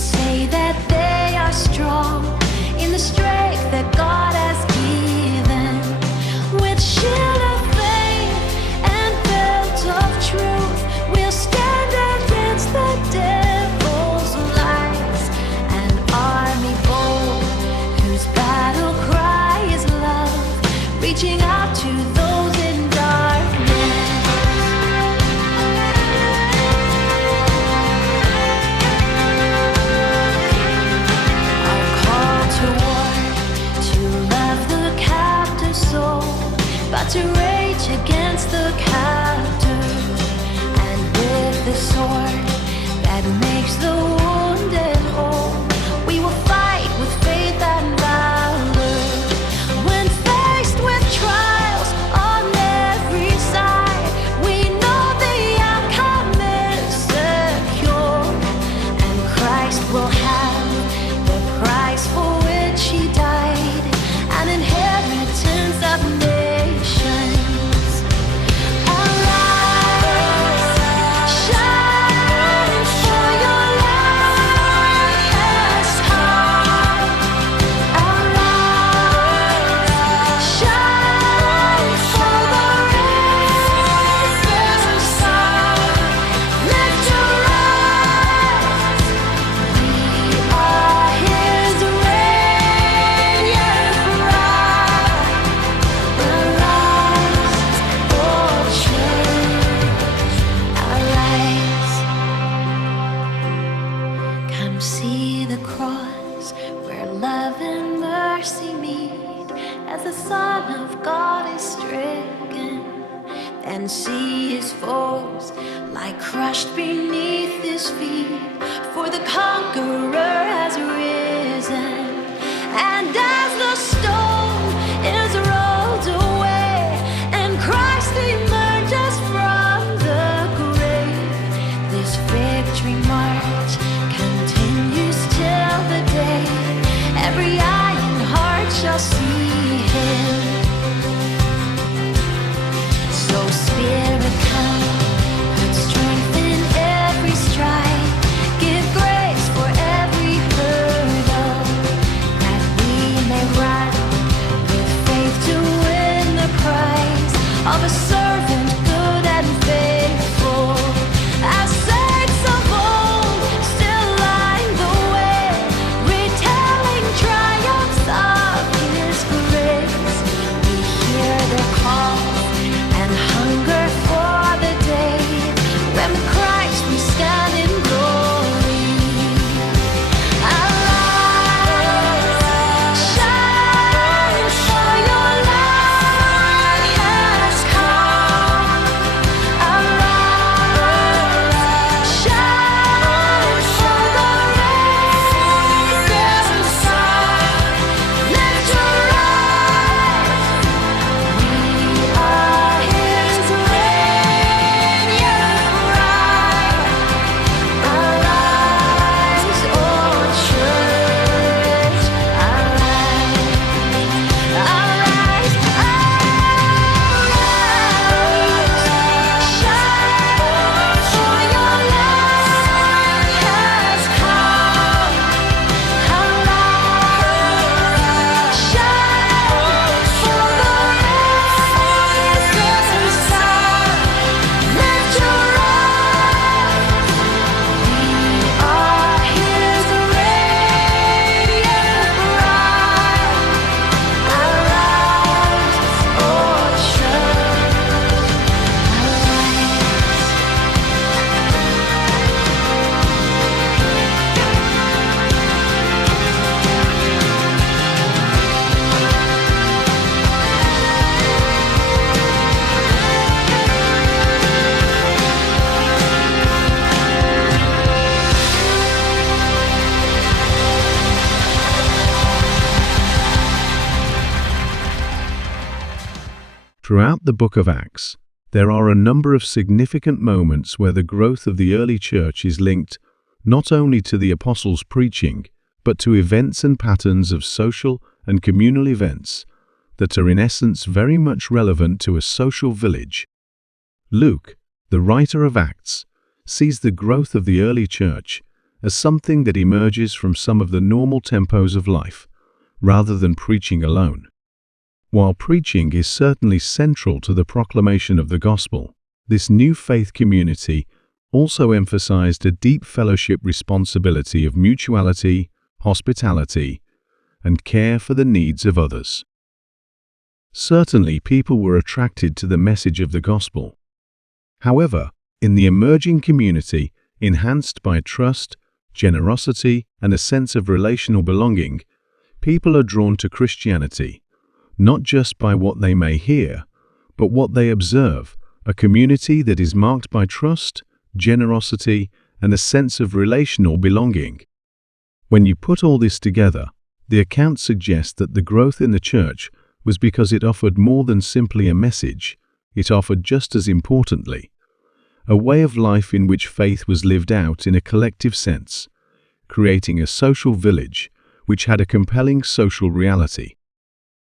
say that they are strong in the strength that God has given. With shield of faith and belt of truth, we'll stand against the devil's lies. An army bold whose battle cry is love, reaching out to those in darkness. Our call to war, to love the captive soul, but to rage against the captor. And with the sword that makes the wounded whole, we will fight with faith and valor. When faced with trials on every side, we know the outcome is secure, and Christ will have the price for which he died, an inheritance of nations. Arise, shine, for your light has come. Arise, shine, for the risen sun. Lift your eyes, we are his radiant bride. Arise, oh church, arise. Come see the cross where love and mercy meet, as the Son of God is stricken, and see his foes lie crushed beneath his feet, for the conqueror has risen. And as the stone is rolled away and Christ emerges from the grave, this victory march continues till the day every eye and heart shall see him. So Spirit, come, put strength in every stride, give grace for every hurdle, that we may run with faith to win the prize of a servant good and faithful. As saints of old still line the way, retelling triumphs of his grace, we hear their calls and hunger for the day when with Christ we stand in glory. Arise, shine, for your light has come. Arise, shine, for the risen sun. Lift your eyes, we are his radiant bride. Arise, oh church, arise. Arise, arise, shine, for your light has come. Arise, shine, for the risen sun. Lift your eyes, we are his radiant bride. Arise, oh church, arise. Throughout the book of Acts, there are a number of significant moments where the growth of the early church is linked not only to the apostles' preaching, but to events and patterns of social and communal events that are in essence very much relevant to a social village. Luke, the writer of Acts, sees the growth of the early church as something that emerges from some of the normal tempos of life, rather than preaching alone. While preaching is certainly central to the proclamation of the gospel, this new faith community also emphasized a deep fellowship responsibility of mutuality, hospitality, and care for the needs of others. Certainly, people were attracted to the message of the gospel. However, in the emerging community, enhanced by trust, generosity, and a sense of relational belonging, people are drawn to Christianity, not just by what they may hear, but what they observe, a community that is marked by trust, generosity, and a sense of relational belonging. When you put all this together, the account suggests that the growth in the church was because it offered more than simply a message. It offered, just as importantly, a way of life in which faith was lived out in a collective sense, creating a social village which had a compelling social reality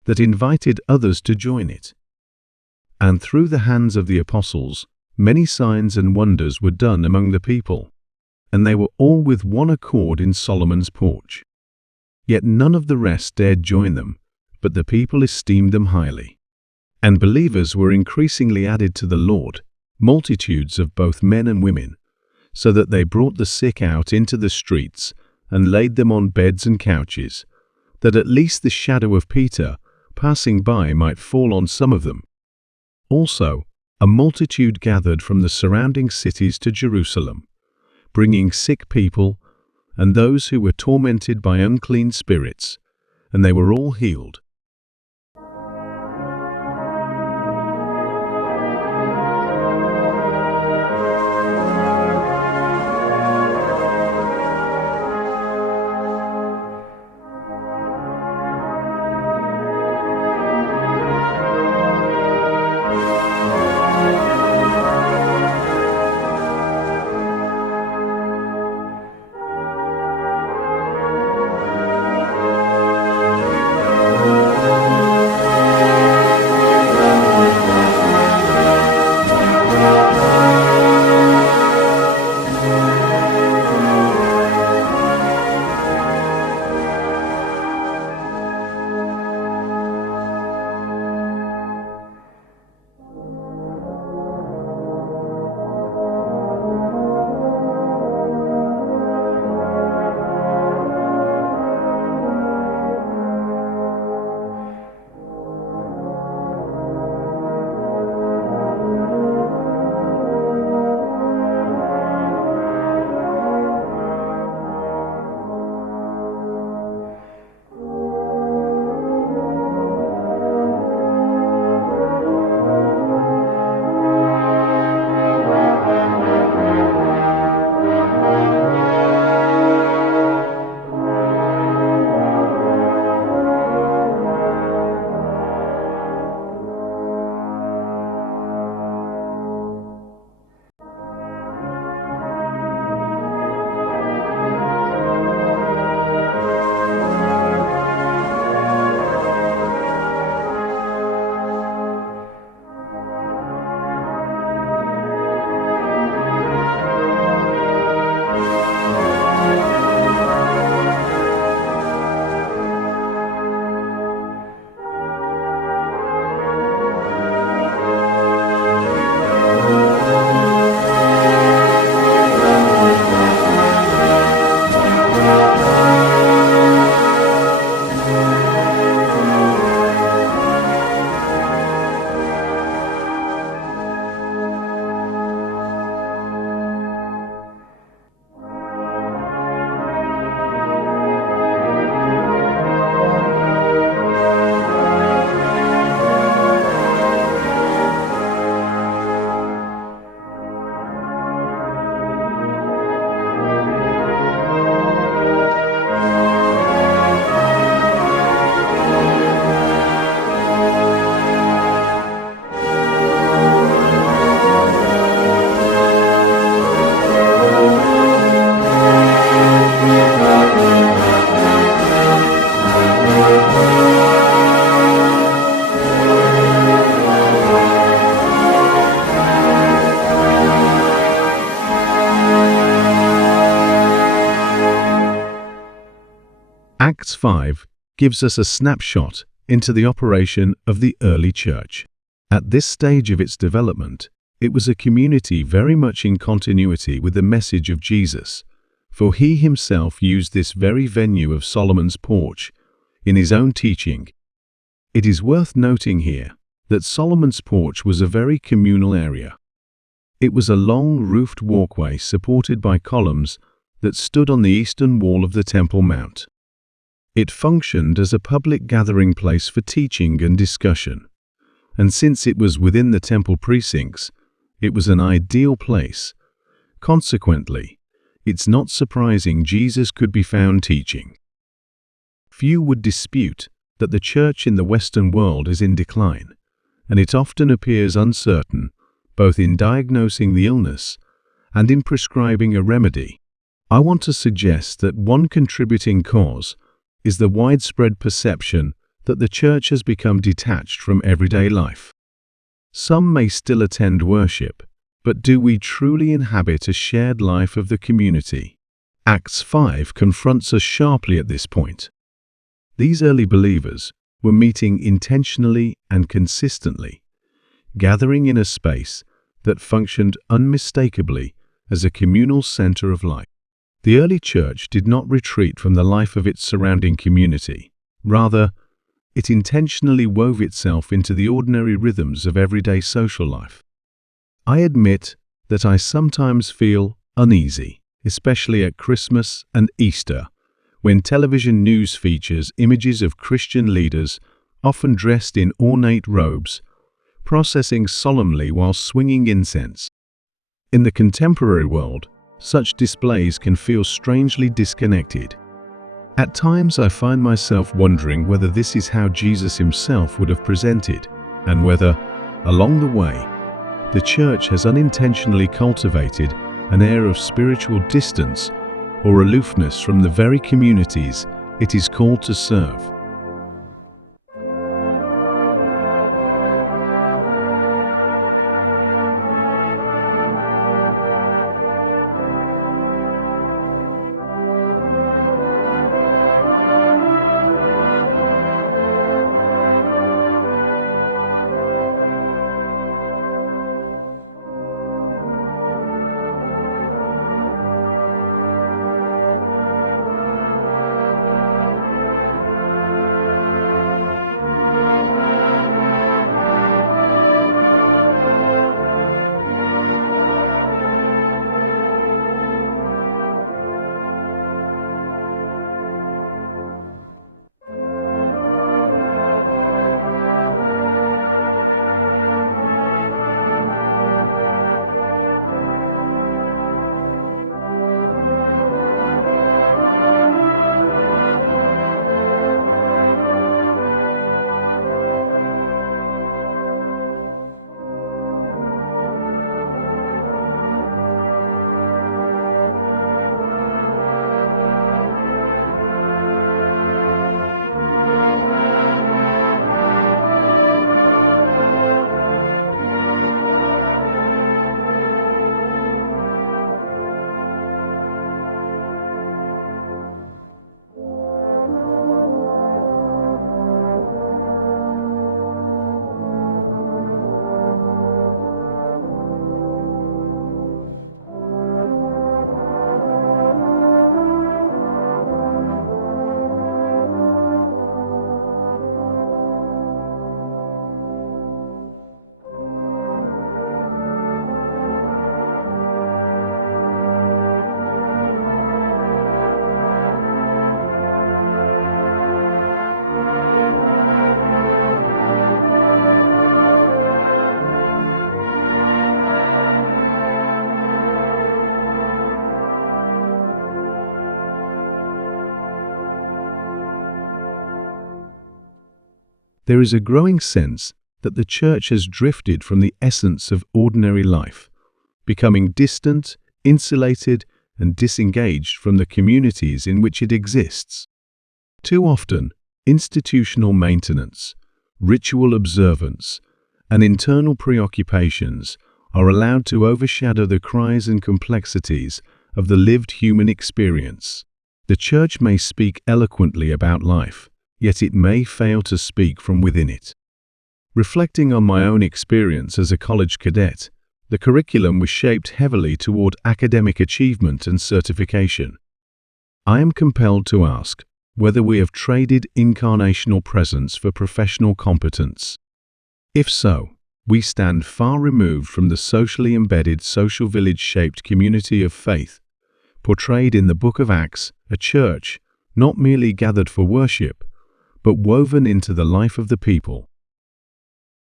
that invited others to join it. And through the hands of the apostles, many signs and wonders were done among the people, and they were all with one accord in Solomon's porch. Yet none of the rest dared join them, but the people esteemed them highly. And believers were increasingly added to the Lord, multitudes of both men and women, so that they brought the sick out into the streets and laid them on beds and couches, that at least the shadow of Peter passing by might fall on some of them. Also, a multitude gathered from the surrounding cities to Jerusalem, bringing sick people and those who were tormented by unclean spirits, and they were all healed. Acts 5 gives us a snapshot into the operation of the early church. At this stage of its development, it was a community very much in continuity with the message of Jesus, for he himself used this very venue of Solomon's porch in his own teaching. It is worth noting here that Solomon's porch was a very communal area. It was a long roofed walkway supported by columns that stood on the eastern wall of the Temple Mount. It functioned as a public gathering place for teaching and discussion, and since it was within the temple precincts, it was an ideal place. Consequently, it's not surprising Jesus could be found teaching. Few would dispute that the church in the Western world is in decline, and it often appears uncertain both in diagnosing the illness and in prescribing a remedy. I want to suggest that one contributing cause is the widespread perception that the church has become detached from everyday life. Some may still attend worship, but do we truly inhabit a shared life of the community? Acts 5 confronts us sharply at this point. These early believers were meeting intentionally and consistently, gathering in a space that functioned unmistakably as a communal center of life. The early church did not retreat from the life of its surrounding community. Rather, it intentionally wove itself into the ordinary rhythms of everyday social life. I admit that I sometimes feel uneasy, especially at Christmas and Easter, when television news features images of Christian leaders, often dressed in ornate robes, processing solemnly while swinging incense. In the contemporary world, such displays can feel strangely disconnected. At times I find myself wondering whether this is how Jesus himself would have presented, and whether, along the way, the church has unintentionally cultivated an air of spiritual distance or aloofness from the very communities it is called to serve. There is a growing sense that the church has drifted from the essence of ordinary life, becoming distant, insulated, and disengaged from the communities in which it exists. Too often, institutional maintenance, ritual observance, and internal preoccupations are allowed to overshadow the cries and complexities of the lived human experience. The church may speak eloquently about life, yet it may fail to speak from within it. Reflecting on my own experience as a college cadet, the curriculum was shaped heavily toward academic achievement and certification. I am compelled to ask whether we have traded incarnational presence for professional competence. If so, we stand far removed from the socially embedded social village-shaped community of faith, portrayed in the Book of Acts, a church not merely gathered for worship, but woven into the life of the people.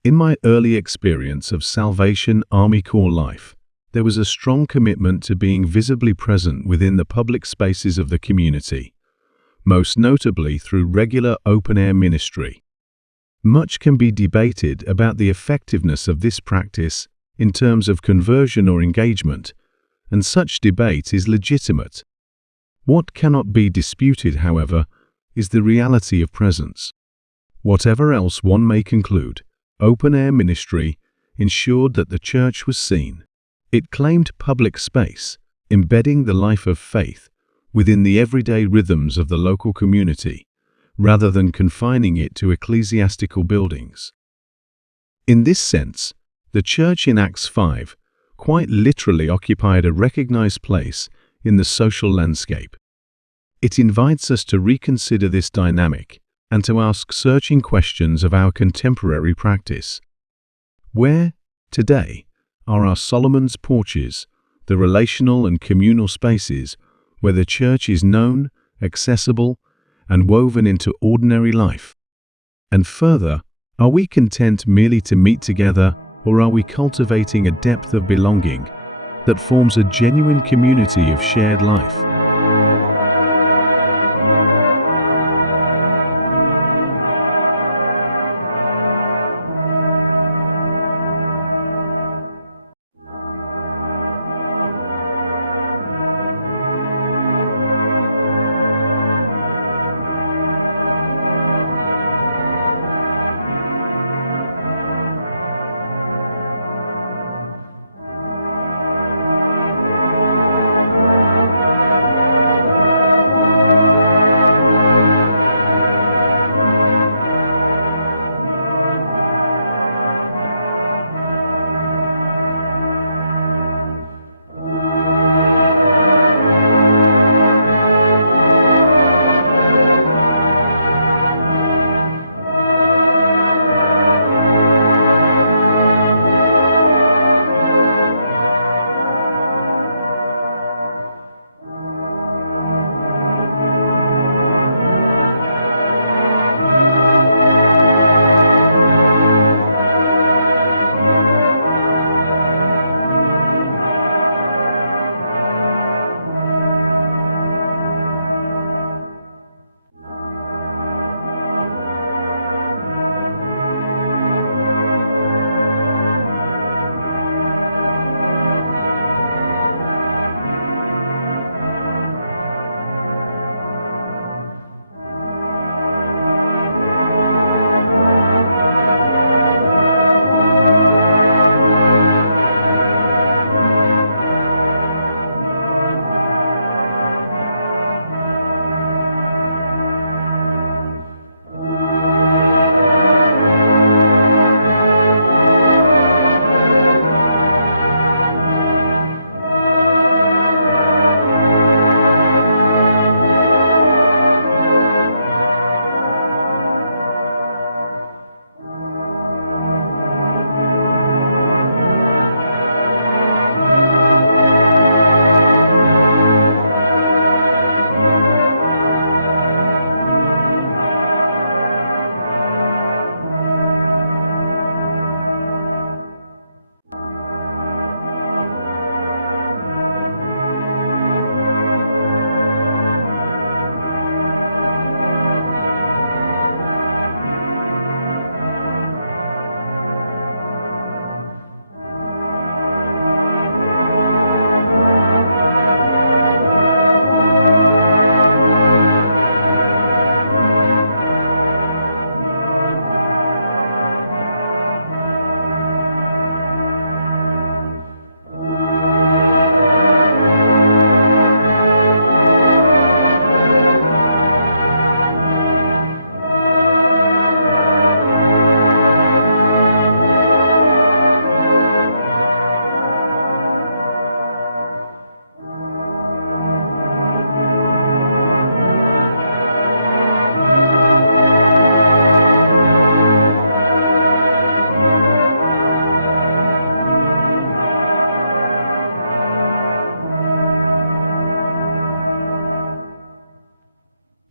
In my early experience of Salvation Army Corps life, there was a strong commitment to being visibly present within the public spaces of the community, most notably through regular open-air ministry. Much can be debated about the effectiveness of this practice in terms of conversion or engagement, and such debate is legitimate. What cannot be disputed, however, is the reality of presence. Whatever else one may conclude, open-air ministry ensured that the church was seen. It claimed public space, embedding the life of faith within the everyday rhythms of the local community, rather than confining it to ecclesiastical buildings. In this sense, the church in Acts 5 quite literally occupied a recognized place in the social landscape. It invites us to reconsider this dynamic and to ask searching questions of our contemporary practice. Where, today, are our Solomon's porches, the relational and communal spaces where the church is known, accessible, and woven into ordinary life? And further, are we content merely to meet together, or are we cultivating a depth of belonging that forms a genuine community of shared life?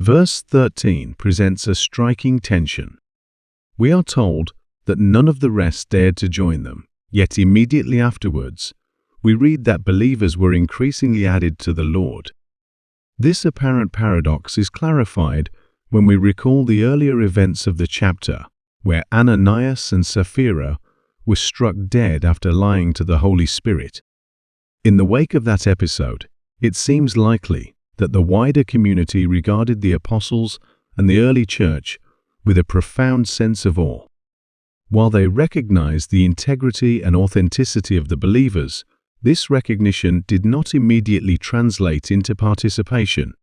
Verse 13 presents a striking tension. We are told that none of the rest dared to join them, yet immediately afterwards, we read that believers were increasingly added to the Lord. This apparent paradox is clarified when we recall the earlier events of the chapter, where Ananias and Sapphira were struck dead after lying to the Holy Spirit. In the wake of that episode, it seems likely that the wider community regarded the apostles and the early church with a profound sense of awe. While they recognized the integrity and authenticity of the believers, this recognition did not immediately translate into participation.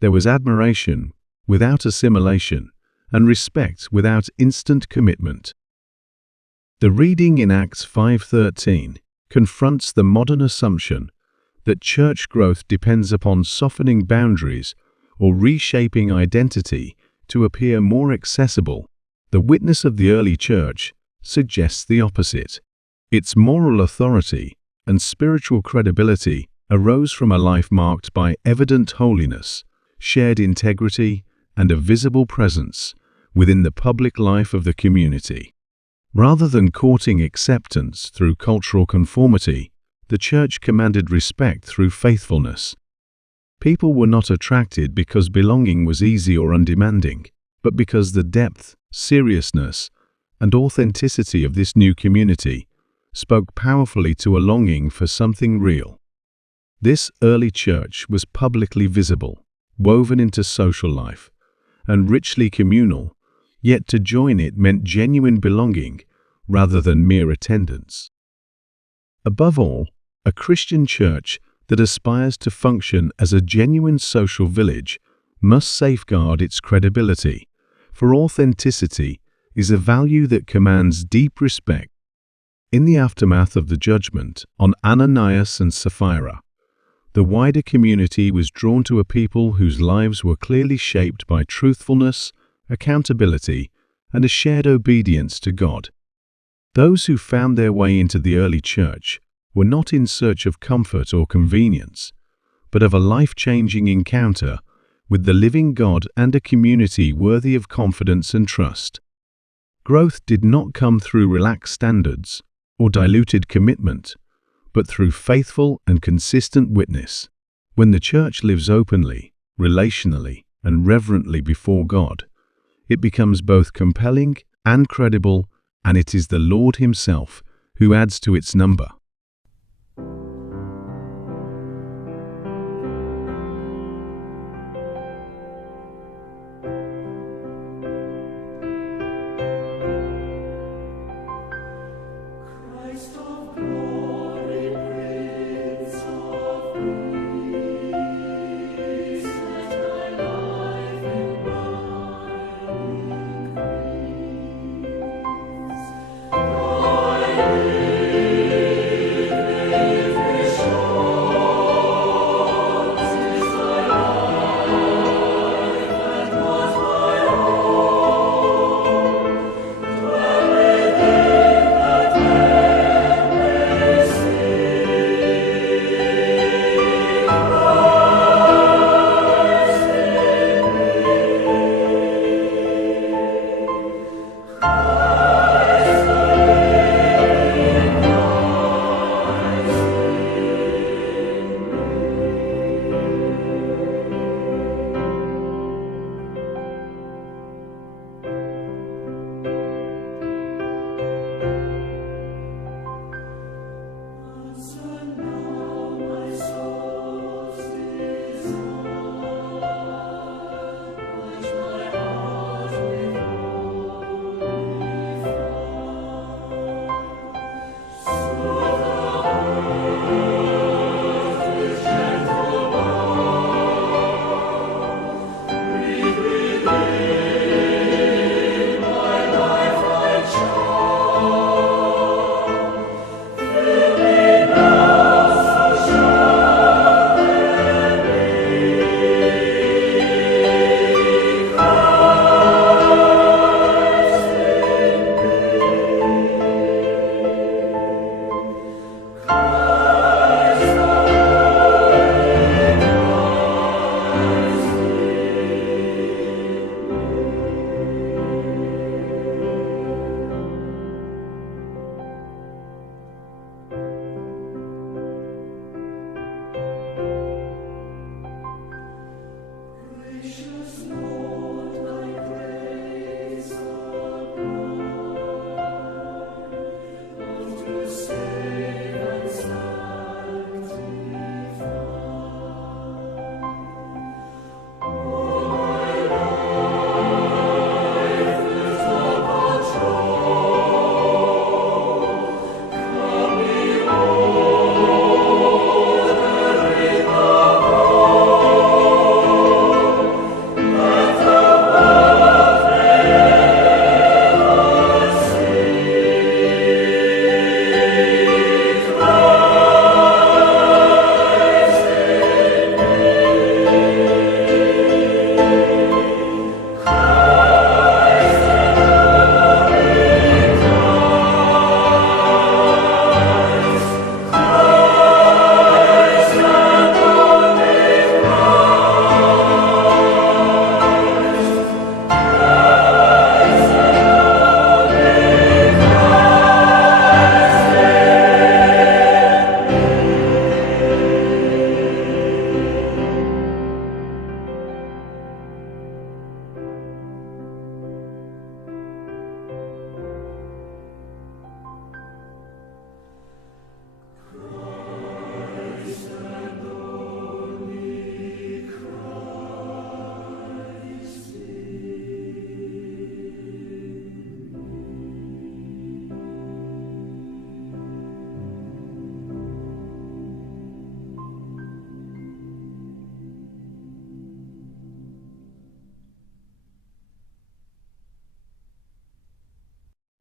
There was admiration without assimilation and respect without instant commitment. The reading in Acts 5:13 confronts the modern assumption that church growth depends upon softening boundaries or reshaping identity to appear more accessible. The witness of the early church suggests the opposite. Its moral authority and spiritual credibility arose from a life marked by evident holiness, shared integrity, and a visible presence within the public life of the community. Rather than courting acceptance through cultural conformity, the church commanded respect through faithfulness. People were not attracted because belonging was easy or undemanding, but because the depth, seriousness, and authenticity of this new community spoke powerfully to a longing for something real. This early church was publicly visible, woven into social life, and richly communal, yet to join it meant genuine belonging rather than mere attendance. Above all, a Christian church that aspires to function as a genuine social village must safeguard its credibility, for authenticity is a value that commands deep respect. In the aftermath of the judgment on Ananias and Sapphira, the wider community was drawn to a people whose lives were clearly shaped by truthfulness, accountability, and a shared obedience to God. Those who found their way into the early church were not in search of comfort or convenience, but of a life-changing encounter with the living God and a community worthy of confidence and trust. Growth did not come through relaxed standards or diluted commitment, but through faithful and consistent witness. When the church lives openly, relationally, and reverently before God, it becomes both compelling and credible, and it is the Lord Himself who adds to its number.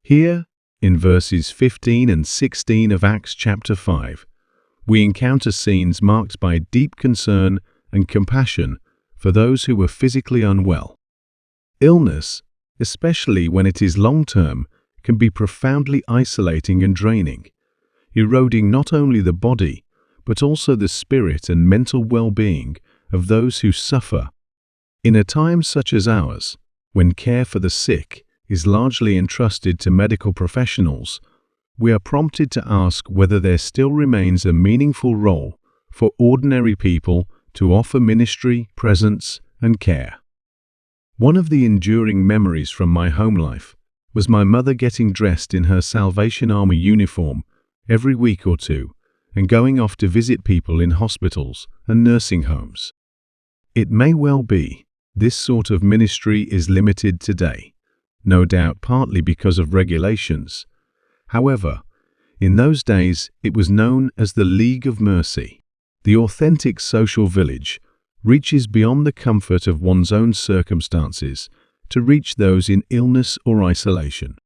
Here, in verses 15 and 16 of Acts chapter 5, we encounter scenes marked by deep concern and compassion for those who were physically unwell. Illness, especially when it is long-term, can be profoundly isolating and draining, eroding not only the body, but also the spirit and mental well-being of those who suffer. In a time such as ours, when care for the sick is largely entrusted to medical professionals, we are prompted to ask whether there still remains a meaningful role for ordinary people to offer ministry, presence, and care. One of the enduring memories from my home life was my mother getting dressed in her Salvation Army uniform every week or two and going off to visit people in hospitals and nursing homes. It may well be this sort of ministry is limited today, no doubt partly because of regulations. However, in those days it was known as the League of Mercy. The authentic social village reaches beyond the comfort of one's own circumstances to reach those in illness or isolation.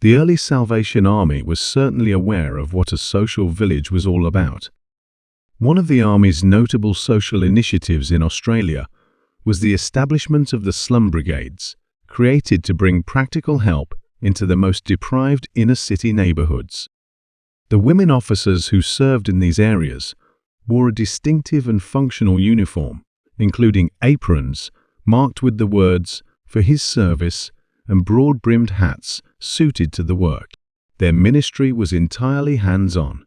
The early Salvation Army was certainly aware of what a social village was all about. One of the Army's notable social initiatives in Australia was the establishment of the slum brigades, created to bring practical help into the most deprived inner-city neighborhoods. The women officers who served in these areas wore a distinctive and functional uniform, including aprons marked with the words "For his service" and broad-brimmed hats suited to the work. Their ministry was entirely hands-on.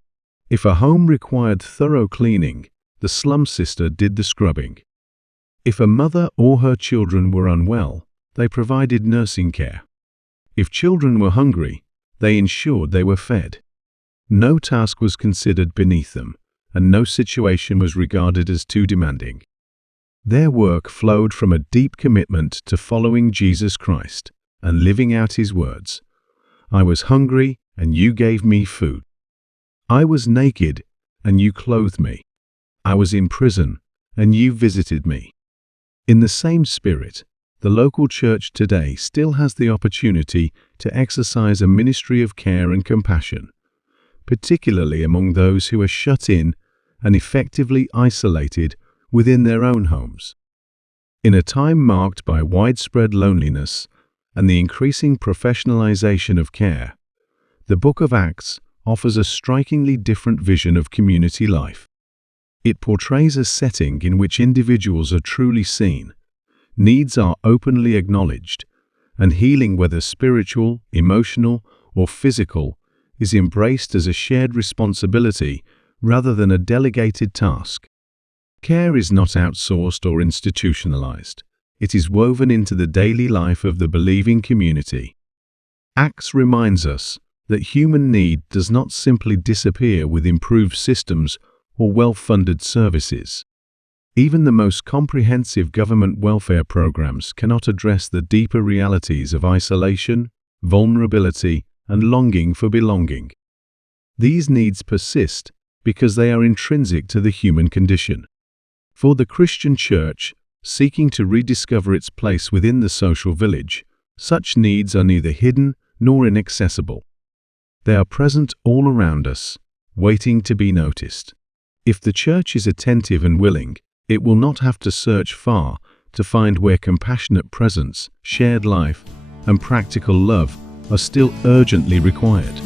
If a home required thorough cleaning, the slum sister did the scrubbing. If a mother or her children were unwell, they provided nursing care. If children were hungry, they ensured they were fed. No task was considered beneath them, and no situation was regarded as too demanding. Their work flowed from a deep commitment to following Jesus Christ and living out His words. "I was hungry, and you gave me food. I was naked, and you clothed me. I was in prison, and you visited me." In the same spirit, the local church today still has the opportunity to exercise a ministry of care and compassion, particularly among those who are shut in and effectively isolated within their own homes. In a time marked by widespread loneliness and the increasing professionalization of care, the Book of Acts offers a strikingly different vision of community life. It portrays a setting in which individuals are truly seen, needs are openly acknowledged, and healing, whether spiritual, emotional, or physical, is embraced as a shared responsibility rather than a delegated task. Care is not outsourced or institutionalized. It is woven into the daily life of the believing community. Acts reminds us that human need does not simply disappear with improved systems or well-funded services. Even the most comprehensive government welfare programs cannot address the deeper realities of isolation, vulnerability, and longing for belonging. These needs persist because they are intrinsic to the human condition. For the Christian Church, seeking to rediscover its place within the social village, such needs are neither hidden nor inaccessible. They are present all around us, waiting to be noticed. If the Church is attentive and willing, it will not have to search far to find where compassionate presence, shared life, and practical love are still urgently required.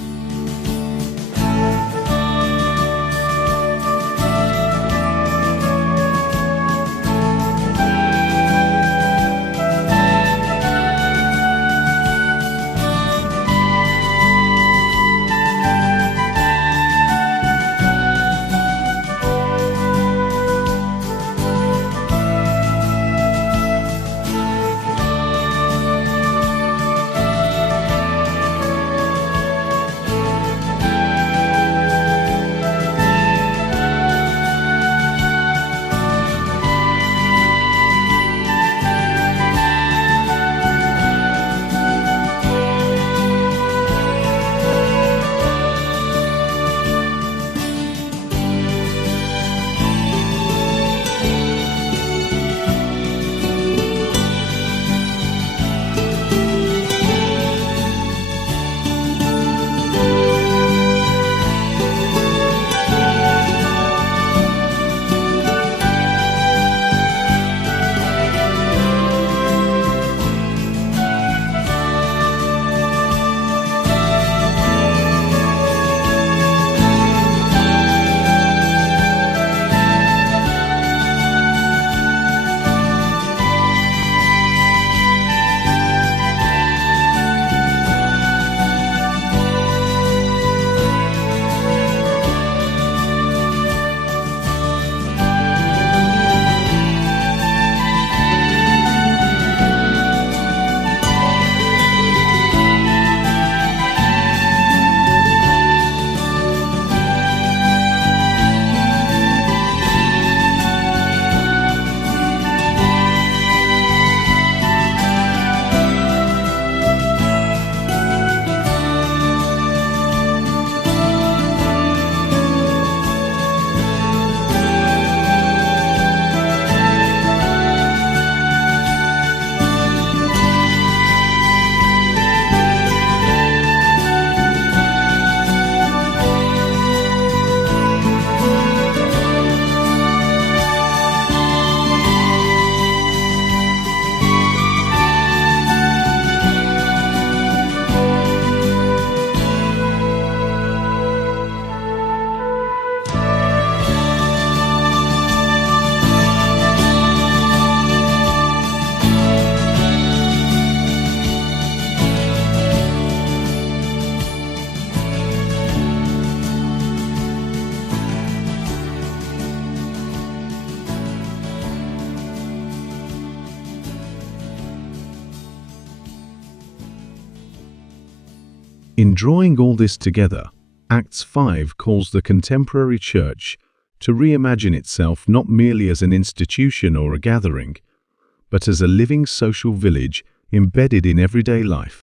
In drawing all this together, Acts 5 calls the contemporary church to reimagine itself not merely as an institution or a gathering, but as a living social village embedded in everyday life.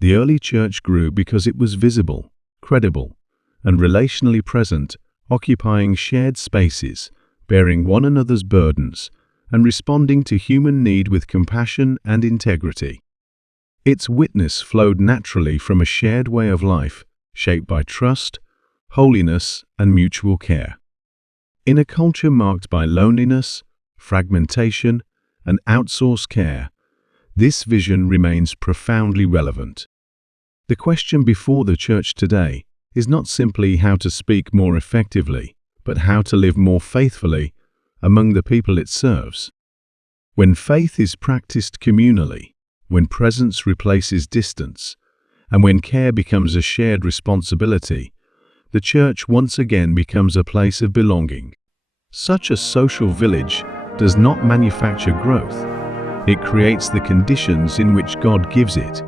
The early church grew because it was visible, credible, and relationally present, occupying shared spaces, bearing one another's burdens, and responding to human need with compassion and integrity. Its witness flowed naturally from a shared way of life, shaped by trust, holiness, and mutual care. In a culture marked by loneliness, fragmentation, and outsourced care, this vision remains profoundly relevant. The question before the church today is not simply how to speak more effectively, but how to live more faithfully among the people it serves. When faith is practiced communally, when presence replaces distance, and when care becomes a shared responsibility, the church once again becomes a place of belonging. Such a social village does not manufacture growth. It creates the conditions in which God gives it.